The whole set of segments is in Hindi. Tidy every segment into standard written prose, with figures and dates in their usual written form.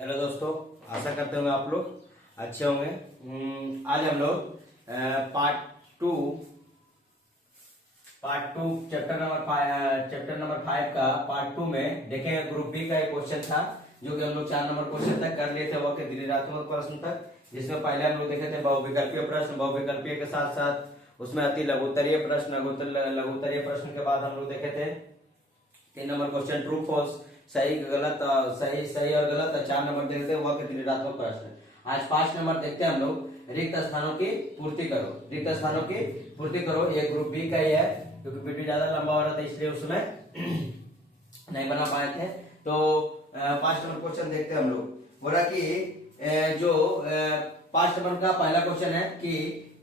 हेलो दोस्तों, आशा करते होंगे आप लोग अच्छे होंगे। आज हम लोग पार्ट टू चैप्टर नंबर 5 का पार्ट 2 में देखेंगे। ग्रुप बी का एक क्वेश्चन था जो कि हम लोग 4 नंबर क्वेश्चन तक कर लिए थे, वह के द्विघातात्मक प्रश्न तक, जिसमें पहले हम लोग देखे थे बहुविकल्पीय प्रश्न। बहुविकल्पीय के साथ साथ उसमें अति लघुत्तरीय प्रश्न, लघुत्तरीय प्रश्न के बाद हम लोग देखे थे 3 नंबर क्वेश्चन ट्रू फॉल्स, सही गलत, सही और गलत। 4 नंबर देखते हैं वह के द्विघातात्मक प्रश्न। आज 5 नंबर देखते हैं हम लोग रिक्त स्थानों की पूर्ति करो। रिक्त स्थानों की पूर्ति करो, ये ग्रुप बी का ही है, क्योंकि वीडियो ज्यादा लंबा हो रहा था इसलिए उसमें नहीं बना पाए थे। तो 5 नंबर क्वेश्चन देखते हैं हम लोग। बोला कि जो 5 नंबर का पहला क्वेश्चन है कि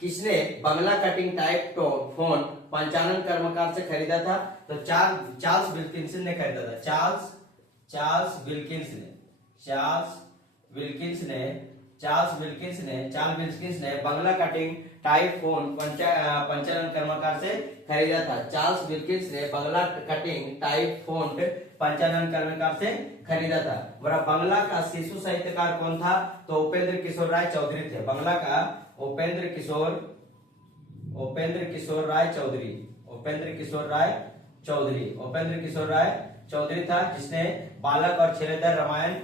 किसने बंगला कटिंग टाइप फोन 95 कर्मकार से खरीदा था? तो चार्ल्स विल्किंसन ने खरीदा था। चार्ल्स विल्किंस ने बंगला कटिंग टाइप फोन 95 कर्मकार से खरीदा था। चार्ल्स विल्किंस ने बंगला कटिंग टाइप फोन 95 कर्मकार से खरीदा था। वह बंगला का शिशु साहित्यकार कौन था? तो उपेंद्र किशोर राय चौधरी थे। बंगला का उपेंद्र किशोर राय चौधरी था, जिसने बालक और छेलेदर रामायण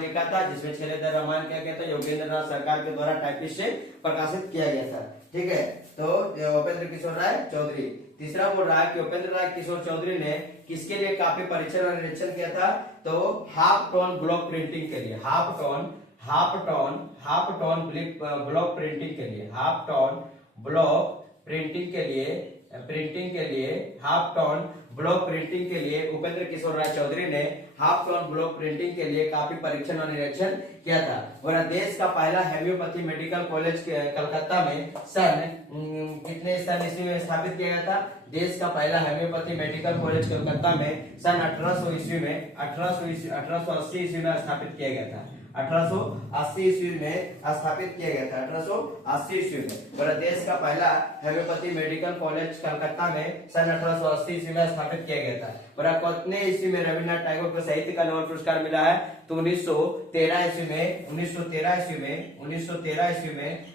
लिखा था, जिसमें छेलेदर रामायण क्या कहता है योगेंद्र नाथ सरकार के द्वारा टाइपिस्ट से प्रकाशित किया गया था। ठीक है, तो उपेंद्र किशोर राय चौधरी। तीसरा बोल रहा है कि उपेंद्र राय किशोर चौधरी ने किसके लिए काफी परीक्षण और निरीक्षण किया था? तो हाफ टोन ब्लॉक प्रिंटिंग के लिए, हाफ टोन ब्लॉक प्रिंटिंग के लिए, हाफ टोन ब्लॉक प्रिंटिंग के लिए उपेंद्र किशोर राय चौधरी ने हाफ टोन ब्लॉक प्रिंटिंग के लिए काफी परीक्षण और निरीक्षण किया था। वह देश का पहला होम्योपैथी मेडिकल कॉलेज कलकत्ता में सन कितने ईस्वी में स्थापित किया गया था? देश का पहला होम्योपैथी मेडिकल कॉलेज कलकत्ता में सन 1880 ईस्वी में स्थापित किया गया था। 1880 ईस्वी में स्थापित किया गया था। 1880 ईस्वी में और देश का पहला होम्योपैथी मेडिकल कॉलेज कलकत्ता में सन 1880 ईस्वी में स्थापित किया गया था। और कितने ईस्वी में रविन्द्रनाथ टैगोर को साहित्य का नोबेल पुरस्कार मिला है? तो 1913 ईस्वी में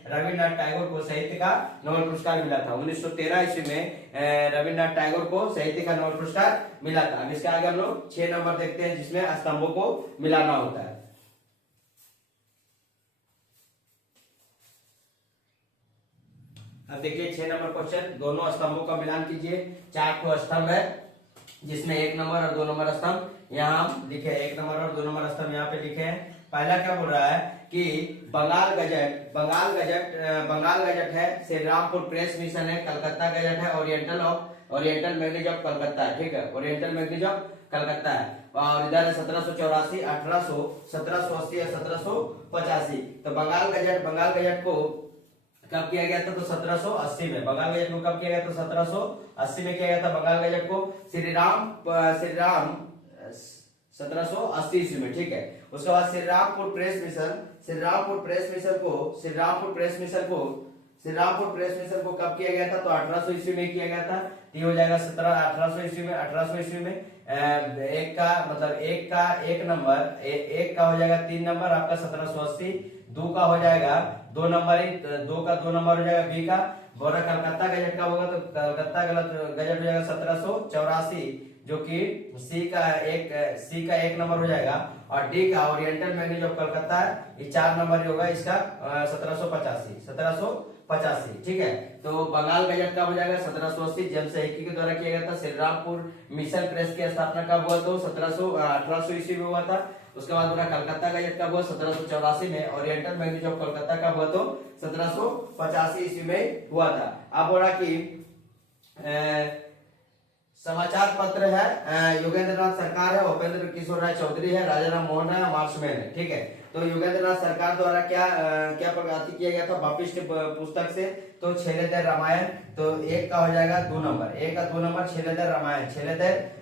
रविन्द्रनाथ टैगोर को साहित्य का नोबेल पुरस्कार मिला था। 1913 ईस्वी में रविन्द्रनाथ टैगोर को साहित्य का नोबेल पुरस्कार मिला था। अब इसके आगे हम लोग 6 नंबर देखते हैं, जिसमें स्तंभों को मिलाना होता है। अब देखिए 6 नंबर क्वेश्चन, दोनों स्तंभों का मिलान कीजिए। 4 को स्तंभ है, जिसमें 1 नंबर और 2 नंबर स्तंभ यहाँ हम लिखे, 1 नंबर और 2 नंबर स्तंभ यहाँ पे लिखे हैं। पहला क्या बोल रहा है कि बंगाल गजट है, श्री रामपुर प्रेस मिशन है, कलकत्ता गजट है, ओरिएंटल मैगजीन ऑफ कलकत्ता है। ठीक है, ओरिएंटल मैगजीन ऑफ कलकत्ता है। और इधर है 1784, 1780 या 1785। तो बंगाल गजट को कब किया गया था? तो 1780 में। बंगाल गजट को कब किया गया? तो 1780 में किया गया था बंगाल गजट को। श्री राम 1780 ईस्वी में। ठीक है, उसके बाद श्री रामपुर प्रेस मिशन को कब किया गया था? तो 1800 ईस्वी में किया गया था। ये हो जाएगा 1800 ईस्वी में। एक का मतलब एक का हो जाएगा 3 नंबर आपका 1780, 2 का हो जाएगा 2 नंबर हो जाएगा बी का। बोरा कलकत्ता गजट का होगा तो कलकत्ता गजट हो जाएगा 1784, जो कि सी का एक नंबर हो जाएगा। और डी का ओरिएंटल मैगजीन ऑफ कलकत्ता है, ये 4 नंबर होगा इसका 1785। ठीक है, तो बंगाल गजट का हो जाएगा 1780, जेम्स हेकी के द्वारा किया गया था। श्री रामपुर मिशन प्रेस की स्थापना कब हुआ? तो 1800 ईस्वी में हुआ था। उसके बाद पूरा कलकत्ता गजट कब हुआ? 1784 में। ओरिएंटल मैगजीन ऑफ कलकत्ता कब हुआ? तो 1785 ईस्वी में हुआ था। अब बोला कि समाचार पत्र है, योगेंद्र नाथ सरकार है, उपेंद्र किशोर राय चौधरी है, राजा राम मोहन है, मार्शमैन है। ठीक है, तो योगेंद्र नाथ सरकार द्वारा क्या प्रकाशित किया गया था वापिष्ठ पुस्तक से? तो छेलेदर रामायण। तो 1 का हो जाएगा 2 नंबर छेलेदर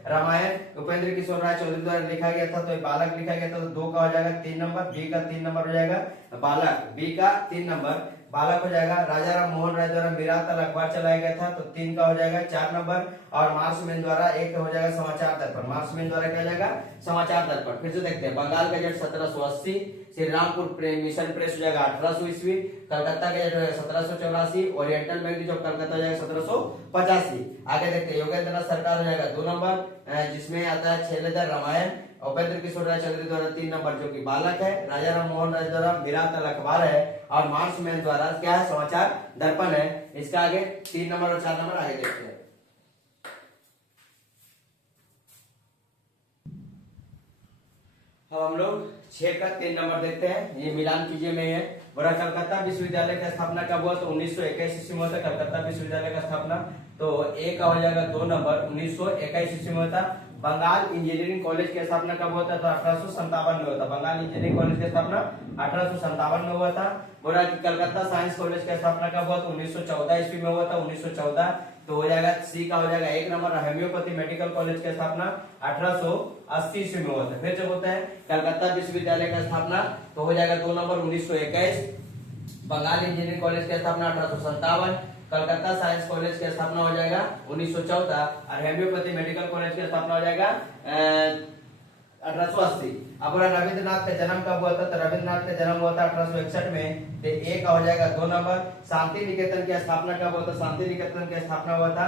रामायण उपेंद्र किशोर राय चौधरी द्वारा लिखा गया था। तो बालक लिखा गया था, तो 2 का हो जाएगा 3 नंबर, बी का 3 नंबर हो जाएगा बालक, बी का 3 नंबर। बालक हो जाएगा। राजा राम मोहन राय द्वारा मिरातल अखबार चलाया गया था, तो 3 का हो जाएगा 4 नंबर। और मार्क्समैन द्वारा 1 हो जाएगा समाचार दर्पण। मार्क्समैन द्वारा क्या हो जाएगा? समाचार दर्पण। फिर से देखते हैं, Bengal Gazette 1780, Shri Rampur mission press हो जाएगा 1800 ईस्वी, कलकत्ता गजट हो जाएगा 1784, ओरिएंटल मैगजीन ऑफ कलकत्ता हो जाएगा 1785। आगे देखते हैं, योगेंद्र सरकार हो जाएगा 2 नंबर, जिसमें आता है छेलेदर रामायण। उपेंद्र किशोर राय चौधरी द्वारा 3 नंबर, जो कि बालक है। राजा राम मोहन राय द्वारा मिरातल अखबार है, और मार्क्समैन द्वारा क्या है? समाचार दर्पण है। इसका आगे 3 नंबर और 4 नंबर आगे देखते हैं। अब हम लोग 6 का 3 नंबर देखते हैं, ये मिलान कीजिए में है। बड़ा कलकत्ता विश्वविद्यालय का स्थापना कब हुआ? तो 1921 ईस्वी में होता है कलकत्ता विश्वविद्यालय का स्थापना। तो एक का हो जाएगा 2 नंबर, 1921 ईस्वी में होता। बंगाल इंजीनियरिंग कॉलेज की स्थापना कब हुआ था? तो 1857 में होता। बंगाल इंजीनियरिंग कॉलेज की स्थापना 1857 में हुआ था। बोला कि कलकत्ता साइंस कॉलेज की स्थापना कब हुआ? तो 1914 ईस्वी में हुआ था, 1914। तो हो जाएगा सी का हो जाएगा 1 नंबर। होम्योपैथी मेडिकल कॉलेज की स्थापना 1880 ईस्वी में हुआ था। फिर जब होता है कलकत्ता विश्वविद्यालय का स्थापना, तो हो जाएगा 2 नंबर 1921। बंगाल इंजीनियरिंग कॉलेज की स्थापना 1857। कलकत्ता साइंस कॉलेज की स्थापना हो जाएगा 1914, और होम्योपैथी मेडिकल कॉलेज की स्थापना हो जाएगा 1880। अब रविंद्रनाथ का जन्म कब हुआ था? तो रविंद्रनाथ का जन्म हुआ था 1861 में। तो एक का हो जाएगा 2 नंबर। शांति निकेतन की स्थापना कब हुआ था? शांति निकेतन की स्थापना हुआ था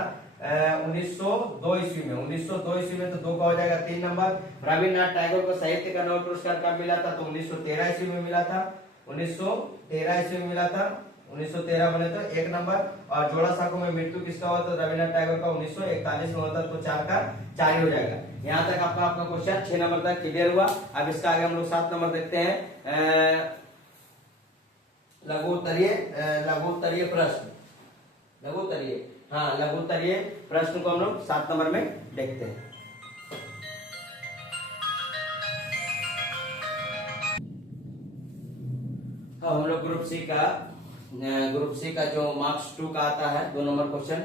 1902 ईस्वी में। 1902 ईस्वी में, तो 2 का हो जाएगा 3 नंबर। रविन्द्रनाथ टैगोर को साहित्य का नोबेल पुरस्कार कब मिला था? तो 1913 ईस्वी में मिला था। 1913 ईस्वी में मिला था। 1913 बने तो 1 नंबर। और जोड़ा साखू में मृत्यु किसका हुआ? तो रविन्द्रनाथ टैगोर का 1941 में होता, तो 4 का 4 ही हो जाएगा। यहाँ तक आपका क्वेश्चन 6 नंबर तक क्लियर हुआ। अब इसका आगे हम लोग 7 नंबर देखते हैं, लघु उत्तरीय प्रश्न। लघु उत्तरीय प्रश्न को हम लोग 7 नंबर में देखते हैं। हम लोग ग्रुप सी का जो मार्क्स 2 का आता है 2 नंबर क्वेश्चन,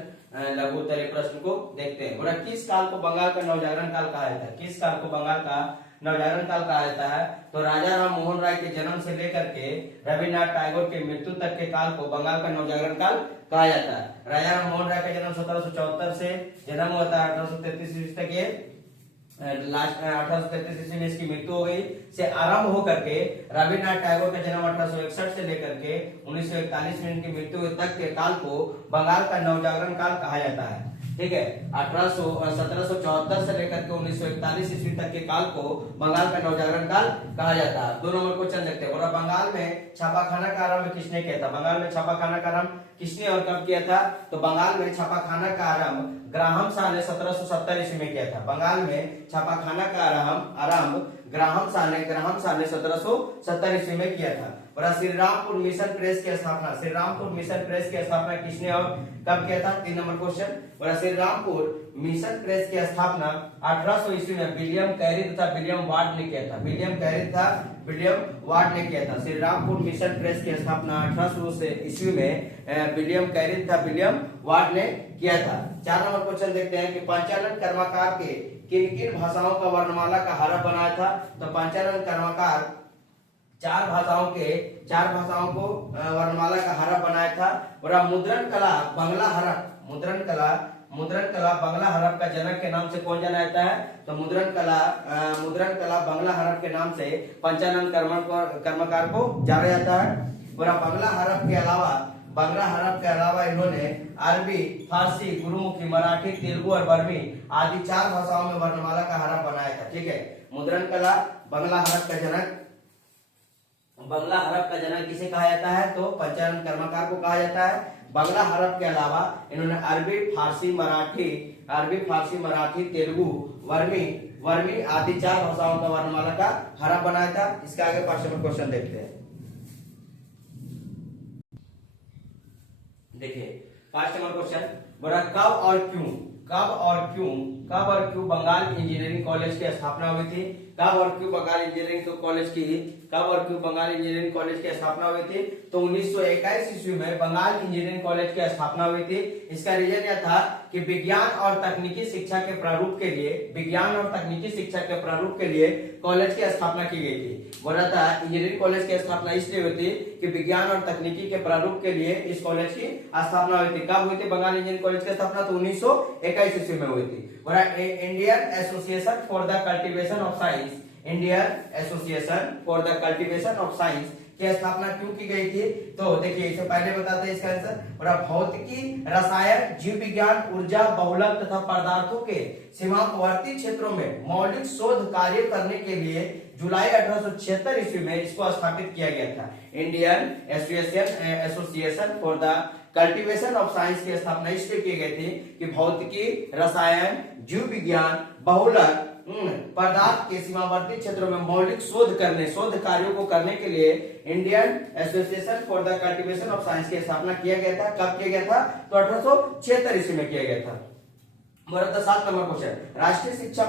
लघु उत्तरीय प्रश्न को देखते हैं। बोला, किस काल को बंगाल का नवजागरण काल कहा जाता है? किस काल को बंगाल का नवजागरण काल कहा जाता है? तो राजा राम मोहन राय के जन्म से लेकर के रविन्द्रनाथ टैगोर के मृत्यु तक के काल को बंगाल का नवजागरण काल कहा जाता है। राजा राम मोहन राय का जन्म 1774 से जन्म हुआ था 1833 ईस्वी तक, ये लास्ट 1833 ईस्वी में इसकी मृत्यु हो गई से आरंभ होकर के रविन्द्रनाथ टैगोर का जन्म 1861 से लेकर के 1941 में इनकी मृत्यु तक के काल को बंगाल का नवजागरण काल कहा जाता है। ठीक है, 1774 से लेकर के 1941 ईस्वी तक के काल को बंगाल का नवजागरण काल कहा जाता है। 2 नंबर क्वेश्चन देखते हैं। बोला, बंगाल में छापाखाना का आरंभ किसने किया था? बंगाल में छापाखाना का आरंभ किसने और कब किया था? तो बंगाल में छापाखाना का आरंभ ग्राहम शाह ने 1770 ईस्वी में किया था। बंगाल में छापाखाना का आरंभ ग्राहम शाह ने 1770 ईस्वी में किया था। और श्रीरामपुर मिशन प्रेस की स्थापना किसने और कब किया था? 3 नंबर क्वेश्चन। और श्रीरामपुर मिशन प्रेस की स्थापना 1800 ईस्वी में विलियम कैरी तथा विलियम वार्ड ने किया था। विलियम वार्ड ने किया था। श्रीरामपुर मिशन प्रेस की स्थापना 1800 ईस्वी में विलियम कैरी तथा विलियम वार्ड ने किया था। 4 नंबर क्वेश्चन देखते हैं कि पंचानन कर्मकार के किन किन भाषाओं का वर्णमाला का हरफ बनाया था? तो पंचानन कर्मकार 4 भाषाओं को वर्णमाला का हरफ बनाया था। और मुद्रण कला बंगला हरफ का जनक के नाम से कौन जाना जाता है? तो मुद्रण कला बंगला हरफ के नाम से पंचानन कर्मकार को जाना जाता है। और बंगला हरफ के अलावा इन्होंने अरबी, फारसी, गुरुमुखी, मराठी, तेलुगु और बर्मी आदि 4 भाषाओं में वर्णमाला का हरफ बनाया था। ठीक है, मुद्रण कला बंगला हरफ का जनक किसे कहा जाता है? तो पंचानन कर्मकार को कहा जाता है। बंगला हरफ के अलावा इन्होंने अरबी, फारसी, मराठी, तेलुगु, वर्मी आदि 4 भाषाओं का वर्णमाला का हरफ बनाया था। इसके आगे 5 नंबर क्वेश्चन देखते हैं। देखिए 5 नंबर क्वेश्चन, बोला कब और क्यों बंगाल इंजीनियरिंग कॉलेज की स्थापना हुई थी? कब और क्यों बंगाल इंजीनियरिंग कॉलेज की कब और क्यों बंगाल इंजीनियरिंग कॉलेज की स्थापना हुई थी? तो 1921 ईस्वी में बंगाल इंजीनियरिंग कॉलेज की स्थापना हुई थी। इसका रीजन यह था कि विज्ञान और तकनीकी शिक्षा के प्रारूप के लिए कॉलेज की स्थापना की गई थी। बोला था इंजीनियरिंग कॉलेज की स्थापना इसलिए हुई थी कि विज्ञान और तकनीकी के प्रारूप के लिए इस कॉलेज की स्थापना हुई थी। कब हुई थी बंगाल इंजीनियरिंग कॉलेज की स्थापना? तो 1921 ईस्वी में हुई थी। बोला Indian association for the cultivation of science, Indian association for the cultivation of science की स्थापना क्यों की गई थी? तो देखिए इससे पहले बताते हैं इसका आंसर। और भौतिकी, रसायन, जीव विज्ञान, ऊर्जा, बहुलक तथा पदार्थों के सीमावर्ती क्षेत्रों में मौलिक शोध कार्य करने के लिए जुलाई 1876 ईस्वी में इसको स्थापित किया गया था। Indian association for the cultivation of science की स्थापना इसलिए की गई थी कि भौतिकी, रसायन, जीव विज्ञान, बहुलक पदार्थ के सीमावर्ती क्षेत्रों में मौलिक शोध कार्यों को करने के लिए Indian association for the cultivation of science की स्थापना किया गया था। कब किया गया था? तो 1876 ईस्वी में किया गया था। 7 नंबर क्वेश्चन, राष्ट्रीय शिक्षा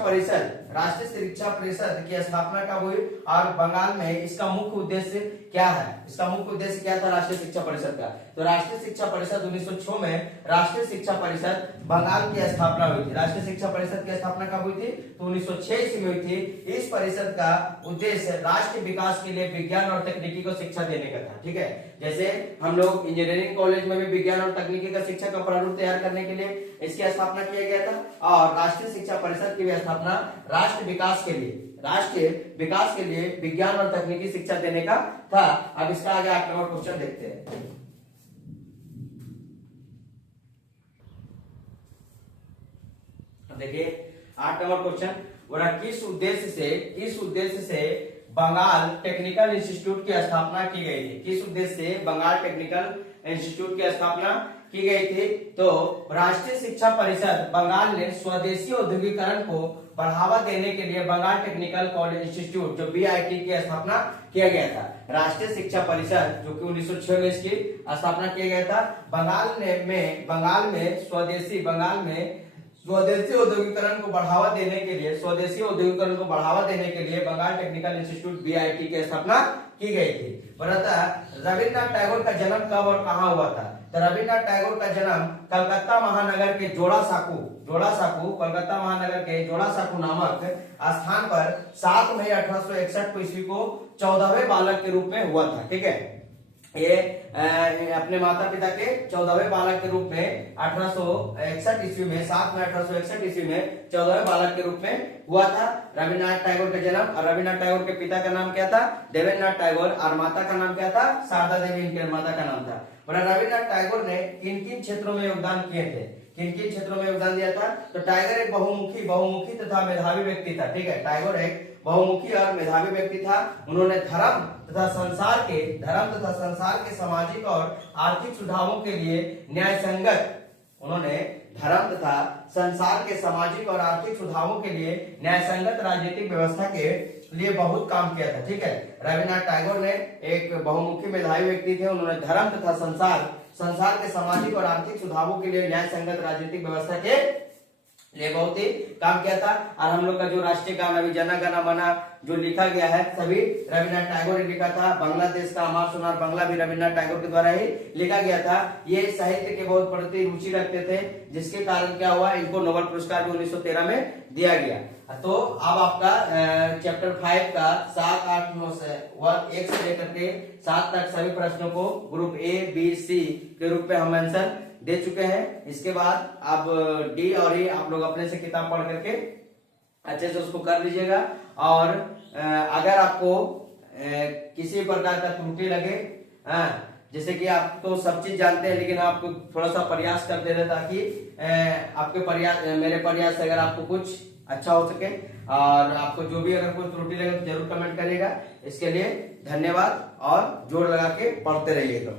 परिषद की स्थापना कब हुई और बंगाल में इसका मुख्य उद्देश्य क्या है? इसका मुख्य उद्देश्य क्या था राष्ट्रीय शिक्षा परिषद का? तो राष्ट्रीय शिक्षा परिषद 1906 में राष्ट्रीय शिक्षा परिषद बंगाल की स्थापना हुई थी। राष्ट्रीय शिक्षा परिषद की स्थापना कब हुई थी? तो 1906 ईस्वी में हुई थी। इस परिषद का उद्देश्य राष्ट्र विकास के लिए विज्ञान और तकनीकी को शिक्षा देने का था। ठीक है, जैसे हम लोग इंजीनियरिंग कॉलेज में भी विज्ञान और तकनीकी का शिक्षा का प्रारूप तैयार करने के लिए इसकी स्थापना किया गया था, और राष्ट्रीय शिक्षा परिषद की भी स्थापना राष्ट्र विकास के लिए विज्ञान और तकनीकी शिक्षा देने का था। अब इसका आगे 8 नंबर क्वेश्चन देखते हैं। देखिए 8 नंबर क्वेश्चन, किस उद्देश्य से बंगाल टेक्निकल इंस्टीट्यूट की स्थापना की गई थी? किस उद्देश्य से बंगाल टेक्निकल इंस्टीट्यूट की स्थापना की गई थी? तो राष्ट्रीय शिक्षा परिषद बंगाल ने स्वदेशी औद्योगिकरण को बढ़ावा देने के लिए बंगाल टेक्निकल कॉलेज इंस्टीट्यूट जो बीआईटी की स्थापना किया गया था। राष्ट्रीय शिक्षा परिषद जो कि 1906 में इसकी स्थापना किया गया था। बंगाल में स्वदेशी औद्योगिकरण को बढ़ावा देने के लिए बंगाल टेक्निकल इंस्टीट्यूट बीआईटी की स्थापना की गई थी। रविन्द्रनाथ टैगोर का जन्म कब और कहां हुआ था? तो रविन्द्रनाथ टैगोर का जन्म कलकत्ता महानगर के जोड़ासाकू नामक स्थान पर 7 मई 1861 ईस्वी को 14वें बालक के रूप में हुआ था। ठीक है, ये अपने माता पिता के 14वें बालक के रूप में 1861 ईस्वी में 7 मई 1861 ईस्वी में 14वें बालक के रूप में हुआ था रविन्द्रनाथ टैगोर का जन्म। और रविन्द्रनाथ टैगोर के पिता का नाम क्या था? देवेंद्रनाथ टैगोर, और माता का नाम क्या था? शारदा देवी इनके माता का नाम था। और रविन्द्रनाथ टैगोर ने किन क्षेत्रों में योगदान किए थे? किन क्षेत्रों में योगदान दिया था? तो टैगोर एक बहुमुखी तथा मेधावी व्यक्ति था। ठीक है, टैगोर एक बहुमुखी और मेधावी व्यक्ति था। उन्होंने धर्म तथा संसार के सामाजिक और आर्थिक सुधारों के लिए न्यायसंगत राजनीतिक व्यवस्था के लिए बहुत काम किया था। ठीक है, रविन्द्रनाथ टैगोर ने एक बहुमुखी मेधावी व्यक्ति थे। उन्होंने धर्म तथा संसार के सामाजिक और आर्थिक सुधारों के लिए न्यायसंगत राजनीतिक व्यवस्था के लिए बहुत ही काम किया था। और हम लोग का जो राष्ट्रीय गान अभी जना गना मना जो लिखा गया है सभी रविन्द्रनाथ टैगोर ने लिखा था। बांग्लादेश का अमर सोनार बांग्ला भी रविन्द्रनाथ टैगोर के द्वारा ही लिखा गया था। ये साहित्य के बहुत प्रति रुचि रखते थे, जिसके कारण क्या हुआ, इनको नोबेल पुरस्कार भी 1913 में दिया गया। तो अब आपका चैप्टर 5 का 7, 8, 9 से 1 से लेकर के 7 तक सभी प्रश्नों को ग्रुप A, B, C के रूप में हम आंसर दे चुके हैं। इसके बाद अब D और E आप लोग अपने से किताब पढ़ करके अच्छे से उसको कर लीजिएगा। और अगर आपको किसी प्रकार का त्रुटि लगे, जैसे कि आप तो सब चीज जानते हैं लेकिन आपको थोड़ा सा प्रयास करते रहे ताकि आपके मेरे प्रयास से अगर आपको कुछ अच्छा हो सके। और आपको जो भी अगर कोई त्रुटि लगे तो जरूर कमेंट करिएगा। इसके लिए धन्यवाद और जोर लगा के पढ़ते रहिएगा।